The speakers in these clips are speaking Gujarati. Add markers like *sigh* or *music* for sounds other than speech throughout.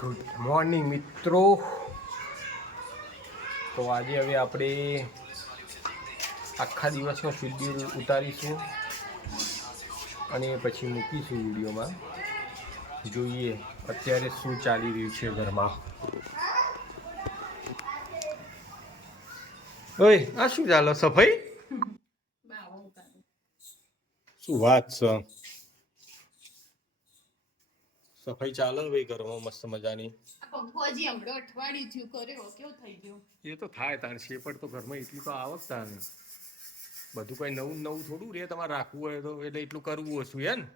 ગુડ મોર્નિંગ મિત્રો. તો આજે હવે આપણે આખા દિવસનો શેડ્યુલ ઉતારીશું અને પછી મૂકીશું વિડીયોમાં. જોઈએ અત્યારે શું ચાલી રહ્યું છે ઘરમાં. ઓય આ શું ચાલો સફાઈ *laughs* શું વાત છે? સફાઈ ચાલે ભાઈ ઘરમાં મસ્ત મજાની? પંખો હજી હમણાં અઠવાડિયું થયું કર્યો. કેવું થઈ ગયો? એ તો થાય તાણ શેપડ તો ઘરમાં એટલી તો આવક તાણ બધું કઈ નવું નવું થોડું રે તમારે રાખવું હોય તો એટલે એટલું કરવું હશું હે ને?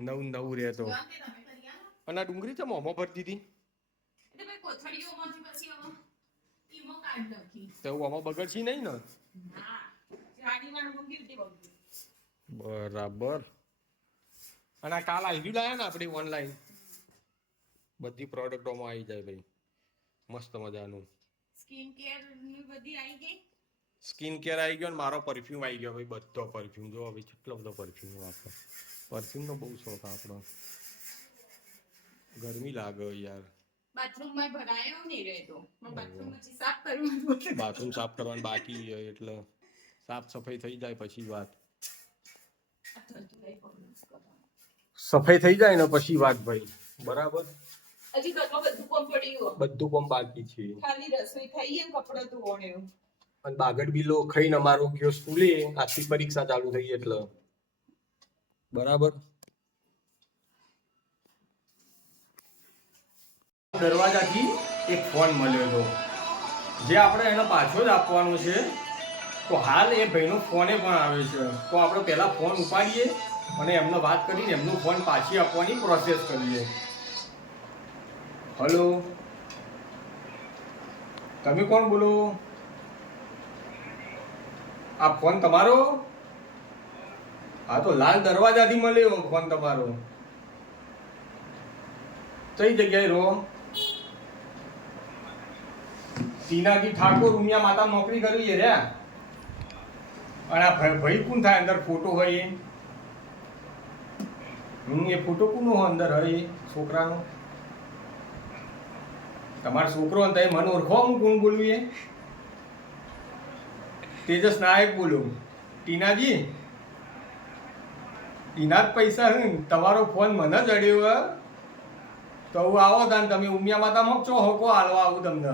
નવું નવું રે તો? અને આ ડુંગળી છે મોમો ભરી દીધી. તો આમાં બગડશી નહીં ને. બરાબર. અને આ કાલ આવી લાયા ને આપણી ઓનલાઈન બધી પ્રોડક્ટોમાં આવી જાય ભાઈ. મસ્ત મજાનું. સ્કિન કેર બધી આવી ગઈ? સ્કિન કેર આવી ગયો ને મારો પરફ્યુમ આવી ગયો ભાઈ બધો પરફ્યુમ જો હવે કેટલો બધો પરફ્યુમ વાપરો પરફ્યુમનો બહુ શોખ આપણો. ગરમી લાગે યાર. બાથરૂમમાં ભરાયો નહીં રહેતો. બાથરૂમ સાફ કરવાનું બાથરૂમ સાફ કરવાનું બાકી હોય એટલે સાફ સફાઈ થઈ જાય પછી વાત. સફાઈ થઈ જાય ને પછી વાત ભાઈ. બરાબર? હજી ઘરમાં બધું કોમ પડ્યું બધું કામ બાકી છે. ખાલી રસોઈ થઈ એમ કપડાં ધોવાનું અને બાગડ બીલો ખાઈને અમારો ગયો સ્કૂલે. આજથી પરીક્ષા ચાલુ થઈ એટલે. બરાબર? દરવાજાથી એક ફોન મળ્યો હતો. જે આપણે એને પાછો જ આપવાનો છે. તો હાલ એ ભાઈનો ફોને પણ આવે છે. તો આપણે પહેલા ફોન ઉપાડીએ. અને એમને વાત કરીને એમનો ફોન પાછી આપવાની પ્રોસેસ કરીએ. હલો તમે કોણ બોલો? આ ફોન તમારો? હા તો લાલ દરવાજાથી મળ્યો ફોન તમારો. કઈ જગ્યાએ રહો? સીનાજી ઠાકોર, ઉમિયા માતા નોકરી કરવી છે રે. અને આ ભાઈ કોણ થાય? અંદર ફોટો હોય એ. હમ એ ફોટો કોનો અંદર? એ છોકરાનો. તમારો છોકરો અને તમે મને ઓળખો હું કોણ બોલું એ? તેજસ નાયક બોલું. ટીનાજી ટીના જ પૈસા હું તમારો ફોન મને જ અડ્યો હે. તો હું આવો તાન, તમે ઉમિયા માતા મોકચો હકો હાલવા આવું તમને.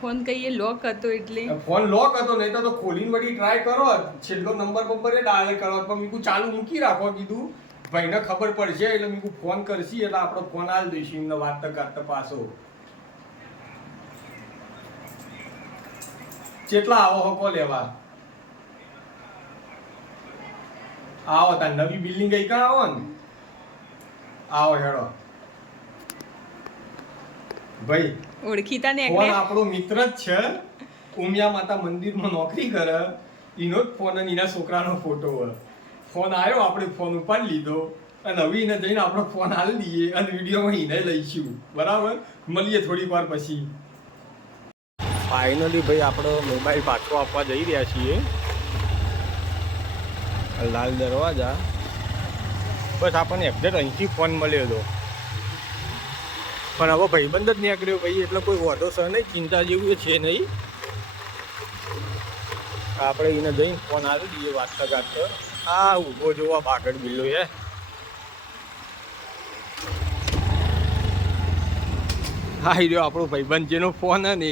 ફોન કહીએ લોક હતો એટલે. ફોન લોક હતો, નહીં તો ખોલીને વળી ટ્રાય કરો. છેલ્લો નંબર એ ડાયલ કરો. પણ મીકું ચાલુ મૂકી રાખો, કીધું. ભાઈને ખબર પડશે, એટલે મીકું ફોન કરશી, એટલે આપણો ફોન આલ દઈશું. એમને વાત કરતા પાછો. કેટલા આવો હકો લેવા. આવો, તાર નવી બિલ્ડિંગ ગઈ કા આવો ને? આવો હેડો. ભાઈ ઓળખીતા ને ફોન એટલે આપણો મિત્ર જ છે. ઉમિયા માતા મંદિરમાં નોકરી કરે. એનો જ ફોન અને એના છોકરાનો ફોટો હોય. ફોન આવ્યો આપણે ફોન ઉપાડી લીધો અને હવે એને જઈને આપણો ફોન હાલી દઈએ અને વિડીયોમાં એને લઈશું. બરાબર? મળીએ થોડી વાર પછી. ફાઇનલી ભાઈ આપણો મોબાઈલ પાછો આપવા જઈ રહ્યા છીએ. લાલ દરવાજા. બસ આપણને એક્ઝેક્ટ અહીંથી ફોન મળ્યો હતો પણ હવે ભાઈબંધ જ નીકળ્યો ભાઈ એટલે કોઈ વાંધો સર નહીં ચિંતા જેવું છે નહીં. આપણે એને જઈને ફોન આવી દઈએ વાંચતા ગાતા આ ઊભો જોવા બાગડ બિલ્લો એ હા રહ્યો આપણો ભાઈબંધ જેનો ફોન હે ને.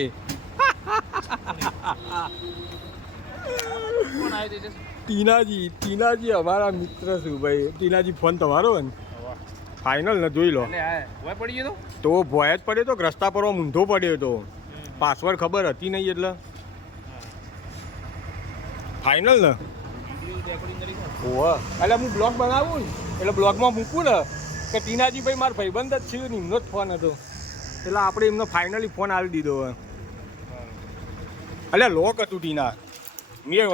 ટીનાજી ટીનાજી અમારા મિત્ર છું ભાઈ. ટીનાજી ફોન તમારો હોય ને? ફાઇનલ ને જોઈ લો. પડી ગયો તો? ભોય જ પડ્યો તો રસ્તા પર ઊંધો પડ્યો તો. પાસવર્ડ ખબર હતી નહીં એટલે. ફાઇનલ ને? ઓહ. એટલે હું બ્લોગ બનાવું એટલે બ્લોગમાં મૂકું ને કે ટીનાજી ભાઈ મારો ભાઈબંધ જ છે ને એમનો જ ફોન હતો. એટલે આપણે એમનો ફાઇનલી ફોન આવી દીધો એટલે લોક હતું ટીના. મેં